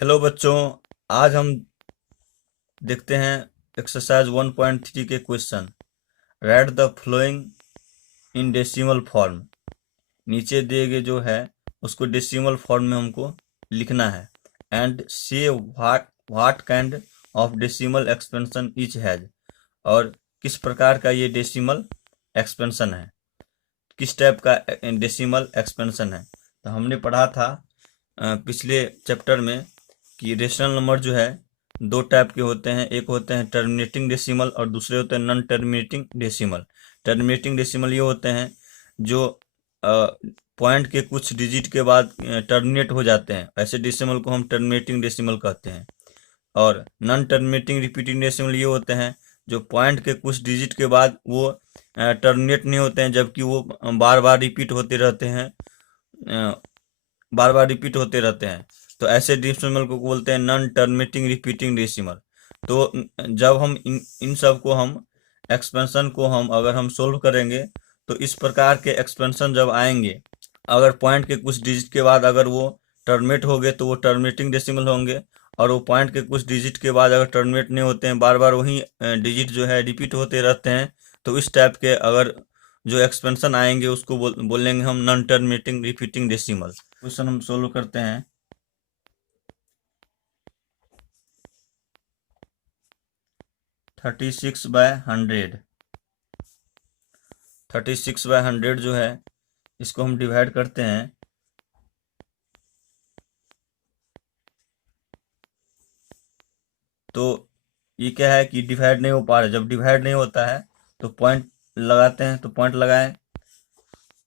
Hello बच्चों। आज हम देखते हैं एक्सरसाइज 1.3 के question. Write the following in decimal form. नीचे दिए गए जो है उसको डेसिमल फॉर्म में हमको लिखना है। एंड से what kind of decimal expansion each has. और किस प्रकार का ये डेसिमल एक्सपेंशन है, किस टाइप का डेसिमल एक्सपेंशन है। तो हमने पढ़ा था पिछले चैप्टर में कि रेशनल नंबर जो है दो टाइप के होते हैं। एक होते हैं टर्मिनेटिंग डेसिमल और दूसरे होते हैं non terminating decimal. Terminating decimal ये होते हैं जो पॉइंट के कुछ डिजिट के बाद टर्मिनेट हो जाते हैं, ऐसे डेसिमल को हम टर्मिनेटिंग डेसिमल कहते हैं। और नॉन टर्मिनेटिंग रिपीटिंग डेसिमल ये होते हैं जो पॉइंट के कुछ डिजिट के बाद वो टर्मिनेट नहीं होते हैं, जबकि वो बार बार रिपीट होते रहते हैं, बार बार रिपीट होते रहते हैं। तो ऐसे डेसिमल को बोलते हैं नॉन टर्मिनेटिंग रिपीटिंग डेसिमल। तो जब हम इन सब को हम एक्सपेंशन को हम अगर हम सोल्व करेंगे तो इस प्रकार के एक्सपेंशन जब आएंगे, अगर पॉइंट के कुछ डिजिट के बाद अगर वो टर्मिनेट हो गए तो वो टर्मिनेटिंग डेसिमल होंगे। और वो पॉइंट के कुछ डिजिट के बाद अगर टर्मिनेट नहीं होते हैं, बार बार वही डिजिट जो है रिपीट होते रहते हैं, तो इस टाइप के अगर जो एक्सपेंशन आएंगे उसको बोलेंगे हम non terminating repeating decimal. Question हम सोल्व करते हैं। 36/100। 36/100 जो है इसको हम डिवाइड करते हैं। तो ये क्या है कि डिवाइड नहीं हो पा रहा। जब डिवाइड नहीं होता है तो पॉइंट लगाते हैं, तो पॉइंट लगाएं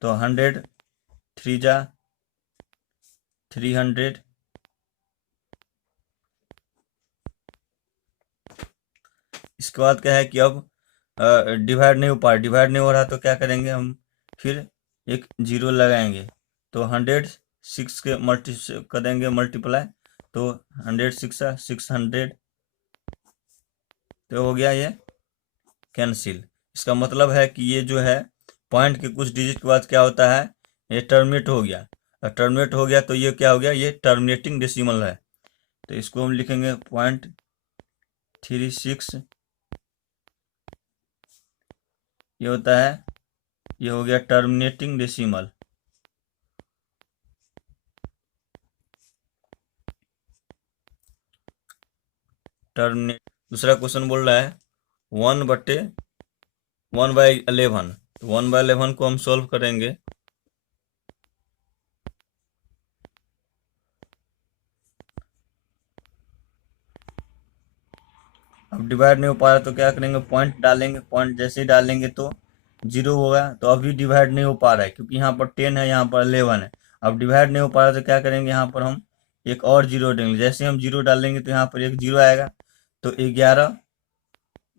तो 100 3 जा 300। इसके बाद क्या है कि अब डिवाइड नहीं हो पा रहा, डिवाइड नहीं हो रहा तो क्या करेंगे हम, फिर एक जीरो लगाएंगे। तो 106 के मल्टी करेंगे मल्टीप्लाई, तो 100 600 तो हो गया ये कैंसिल। इसका मतलब है कि ये जो है पॉइंट के कुछ डिजिट के बाद क्या होता है, ये टर्मिनेट हो गया। और टर्मिनेट हो गया तो ये क्या हो गया, ये टर्मिनेटिंग डेसिमल है। तो इसको हम लिखेंगे 0.36। ये होता है, ये हो गया टर्मिनेटिंग डेसिमल। टर्मिनेट। दूसरा क्वेश्चन बोल रहा है 1/1/11। तो 1/11 को हम सोल्व करेंगे। अब डिवाइड नहीं हो पा रहा तो क्या करेंगे, पॉइंट डालेंगे। पॉइंट जैसे ही डालेंगे तो जीरो होगा। तो अभी डिवाइड नहीं हो पा रहा है क्योंकि यहाँ पर 10 है, यहाँ पर 11 है। अब डिवाइड नहीं हो पा रहा तो क्या करेंगे, यहाँ पर हम एक और जीरो डालेंगे। जैसे हम जीरो डालेंगे तो यहाँ पर एक जीरो आएगा। तो 11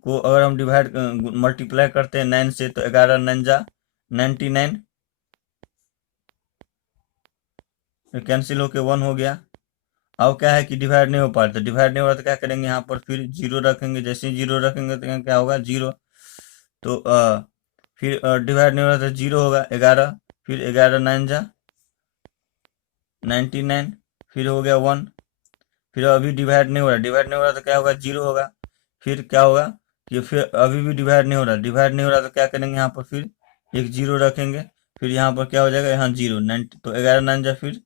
को अगर हम डिवाइड मल्टीप्लाई करते हैं 9 से, तो 11 9 जा 99, कैंसिल होके 1 हो गया। अब क्या है कि डिवाइड नहीं हो पा रहा, तो डिवाइड नहीं हो रहा तो क्या करेंगे, यहाँ पर फिर जीरो रखेंगे। जैसे ही जीरो रखेंगे तो क्या होगा, जीरो। तो फिर डिवाइड नहीं हो रहा तो जीरो होगा 11, फिर 11 9 जा 99, फिर हो गया 1। फिर अभी डिवाइड नहीं हो रहा, डिवाइड नहीं हो रहा तो क्या होगा, जीरो होगा। फिर क्या होगा कि फिर अभी भी डिवाइड नहीं हो रहा, डिवाइड नहीं हो रहा तो क्या करेंगे, यहाँ पर फिर एक जीरो रखेंगे। फिर यहाँ पर क्या हो जाएगा, यहाँ जीरो 90, तो 11 9 जा फिर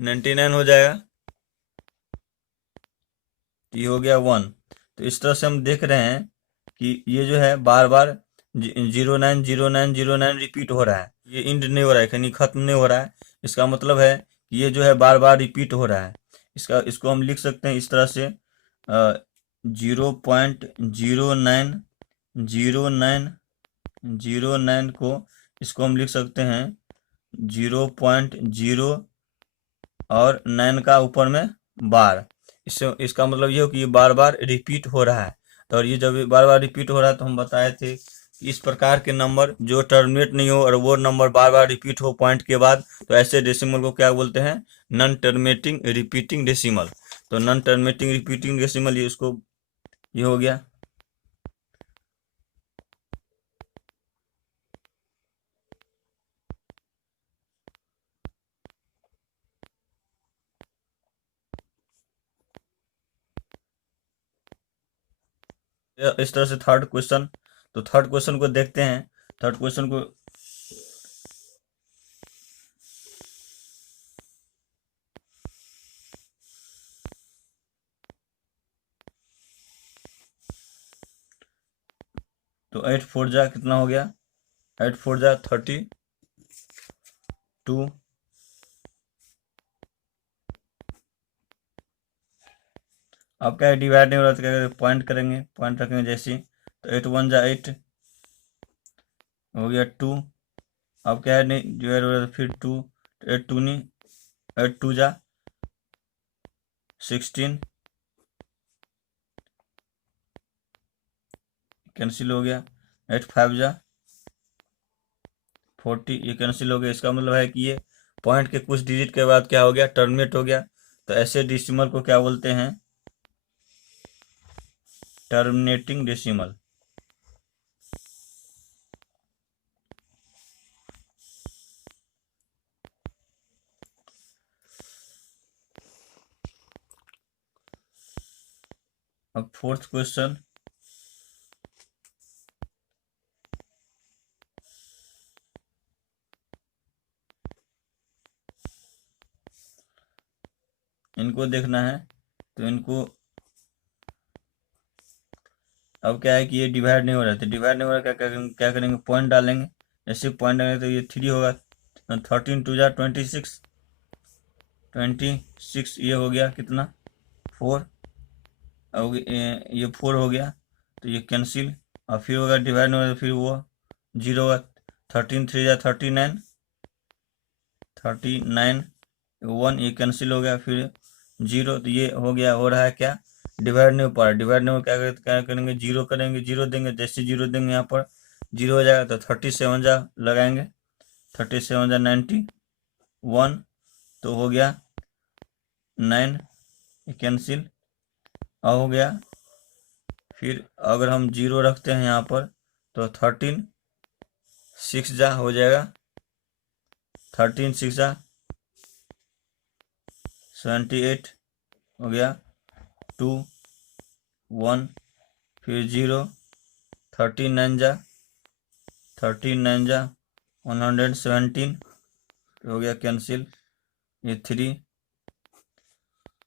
99 हो जाएगा। ये हो गया 1। तो इस तरह से हम देख रहे हैं कि ये जो है बार बार 09 09 09 रिपीट हो रहा है। ये इंड नहीं हो रहा है, कहीं खत्म नहीं हो रहा है। इसका मतलब है कि ये जो है बार बार रिपीट हो रहा है। इसको हम लिख सकते हैं इस तरह से, 0.0909 को इसको हम लिख सकते हैं 0.0 और 9 का ऊपर में बार। इससे इसका मतलब ये हो कि ये बार बार रिपीट हो रहा है। तो और ये जब बार बार रिपीट हो रहा है तो हम बताए थे कि इस प्रकार के नंबर जो टर्मिनेट नहीं हो और वो नंबर बार बार रिपीट हो पॉइंट के बाद, तो ऐसे डेसिमल को क्या बोलते हैं, नॉन टर्मिनेटिंग रिपीटिंग डेसिमल। तो नॉन टर्मिनेटिंग रिपीटिंग डेसिमल ये इसको, ये हो गया। इस तरह से थर्ड क्वेश्चन। तो थर्ड क्वेश्चन को देखते हैं। थर्ड क्वेश्चन को तो 8 4 जा कितना हो गया, 8 4 जा 32। अब क्या है, डिवाइड नहीं हो रहा तो क्या करेंगे, पॉइंट करेंगे, पॉइंट रखेंगे जैसे। तो 8 1 जा 8 हो गया 2। अब क्या है, नहीं डिवाइड हो रहा तो फिर 2, 8 2 नहीं, 8 2 जा 16 कैंसिल हो गया। 8 5 जा 40 ये कैंसिल हो गया। इसका मतलब है कि ये पॉइंट के कुछ डिजिट के बाद क्या हो गया, टर्मिनेट हो गया। तो ऐसे डेसिमल को क्या बोलते हैं, टर्मिनेटिंग डेसिमल। अब फोर्थ क्वेश्चन, इनको देखना है। तो इनको अब क्या है कि ये डिवाइड नहीं हो रहा, तो डिवाइड नहीं हो रहा, क्या करेंगे, पॉइंट डालेंगे। जैसे पॉइंट डालेंगे तो ये 3 होगा। 13 2 जा 26, 26 ये हो गया कितना, 4। अब ये 4 हो गया तो ये कैंसिल। और फिर होगा डिवाइड नहीं होगा तो फिर वो 0 होगा। 13 3 जा 39, 39 1 ये कैंसिल हो गया, फिर 0। तो ये हो गया, हो रहा है क्या, डिवाइड नहीं हो पा रहा। डिवाइड नहीं हो, क्या करेंगे, 0 करेंगे, 0 देंगे। जैसे 0 देंगे यहाँ पर 0 हो जाएगा। तो 37 जा लगाएंगे, 37 जा 91 तो हो गया 9 कैंसिल। अब हो गया। फिर अगर हम 0 रखते हैं यहाँ पर तो 13 6 जा हो जाएगा, 13 6 जा 78 हो गया, 2 1 फिर 0, 39 जा 117 हो गया कैंसिल, ये 3।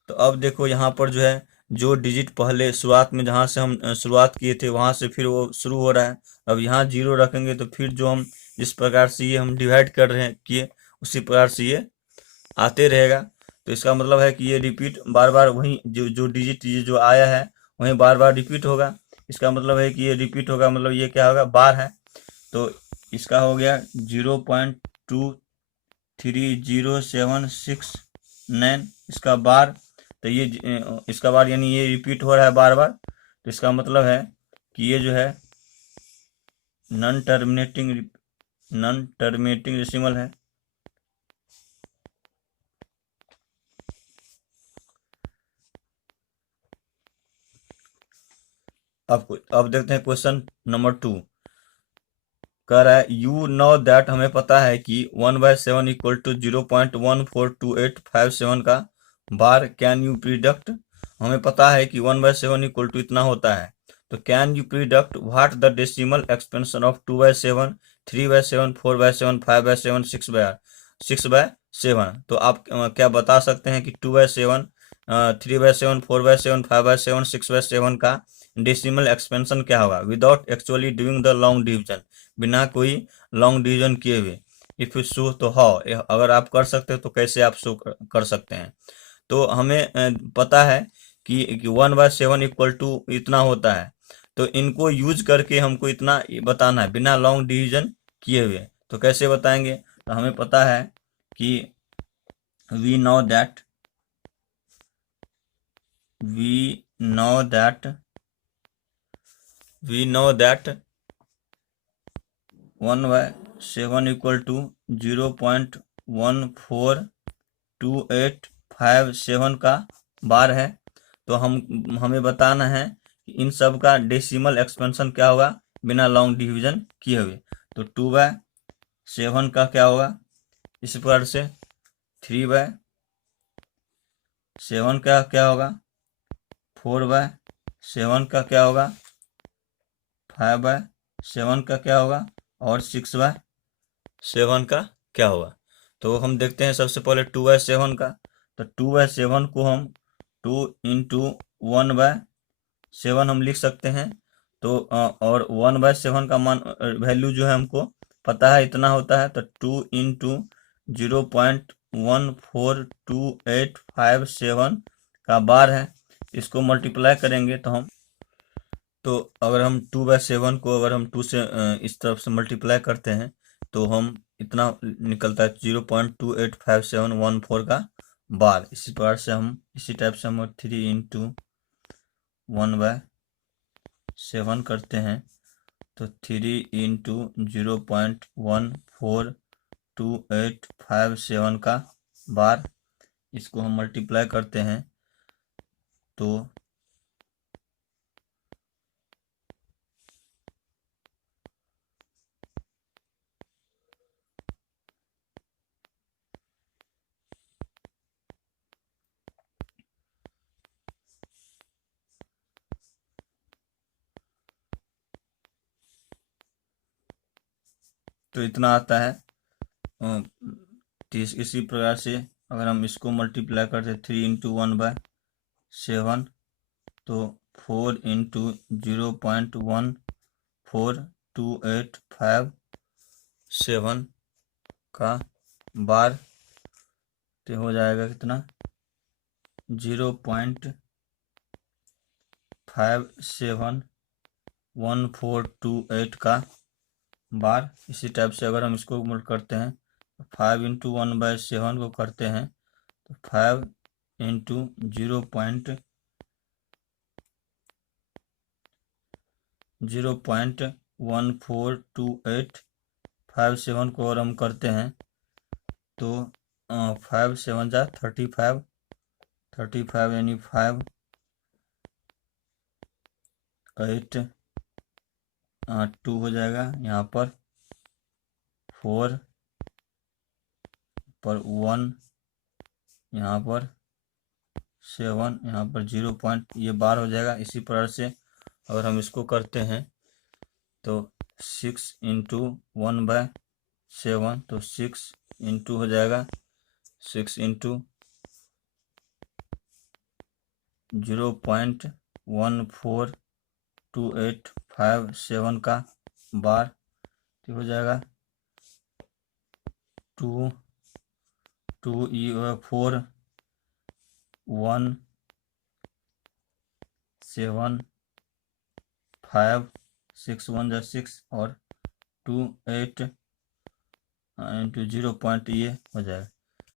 तो अब देखो यहाँ पर जो है, जो डिजिट पहले शुरुआत में जहाँ से हम शुरुआत किए थे वहाँ से फिर वो शुरू हो रहा है। अब यहाँ 0 रखेंगे तो फिर जो हम जिस प्रकार से ये हम डिवाइड कर रहे हैं किए उसी प्रकार से ये आते रहेगा। तो इसका मतलब है कि ये रिपीट बार बार वही जो डिजिट ये जो आया है वही बार बार रिपीट होगा। इसका मतलब है कि ये रिपीट होगा, मतलब ये क्या होगा, बार है। तो इसका हो गया 0.23076 इसका बार। तो ये इसका बार यानी ये रिपीट हो रहा है बार बार। तो इसका मतलब है कि ये जो है नॉन टर्मिनेटिंग डेसिमल है। अब देखते हैं क्वेश्चन नंबर 2। कह रहा है यू नो दैट, हमें पता है कि 1/7 इक्वल टू 0.142857 का बार। कैन यू प्रिडक्ट, हमें पता है कि 1/7 इक्वल टू इतना होता है। तो can you predict what the decimal expansion of 2/7, 3/7, 4/7, 5/7, 6/7। तो आप क्या बता सकते हैं कि 2/7, 3/7, 4/7, 5/7, 6/7 का डेसिमल एक्सपेंशन क्या होगा without actually doing the long division, बिना कोई लॉन्ग डिवीजन किए हुए। इफ यू शो तो हाउ, अगर आप कर सकते हो तो कैसे आप शो कर सकते हैं। तो हमें पता है कि 1/7 इक्वल टू इतना होता है। तो इनको यूज करके हमको इतना बताना है बिना लॉन्ग डिवीजन किए हुए। तो कैसे बताएंगे, तो हमें पता है कि we know that 1/7 equal to 0.142857 का बार है। तो हमें बताना है कि इन सब का डेसिमल एक्सपेंशन क्या होगा बिना लॉन्ग डिवीजन किए हुए। तो 2/7 का क्या होगा इस प्रकार से, 3/7 का क्या होगा, 4/7 का क्या होगा, 5/7 का क्या होगा और 6/7 का क्या होगा। तो हम देखते हैं सबसे पहले 2/7 का। तो 2/7 को हम 2 इंटू 1/7 हम लिख सकते हैं। तो और 1/7 का मान वैल्यू जो है हमको पता है इतना होता है। तो 2 इंटू 0.14287 का बार है। इसको मल्टीप्लाई करेंगे तो अगर हम 2/7 को अगर हम 2 से इस तरफ से मल्टीप्लाई करते हैं तो हम इतना निकलता है 0.285714 का बार। इसी प्रकार से हम इसी टाइप से हम 3 इंटू 1/7 करते हैं। तो 3 इंटू 0.14287 का बार, इसको हम मल्टीप्लाई करते हैं तो इतना आता है। इसी प्रकार से अगर हम इसको मल्टीप्लाई करते 3 इंटू 1/7 तो 4 इंटू 0.14287 का बार, तो हो जाएगा कितना 0.571428 का बार। इसी टाइप से अगर हम इसको मुल्ट करते हैं 5 इंटू 1/7 को करते हैं तो 5 इंटू 0.14287 को और हम करते हैं तो 5 7 जा 35 यानी 5 8 2 हो जाएगा। यहाँ पर 4 पर 1, यहाँ पर 7, यहाँ पर 0 पॉइंट, ये बार हो जाएगा। इसी प्रकार से अगर हम इसको करते हैं तो 6 इंटू 1/7 तो 6 इंटू हो जाएगा 6 इंटू 0.14287 का बार, तो हो जाएगा 2 4 1 7 5 6 1 जा 6 और 2 8 इंटू 0 पॉइंट, ये हो जाएगा।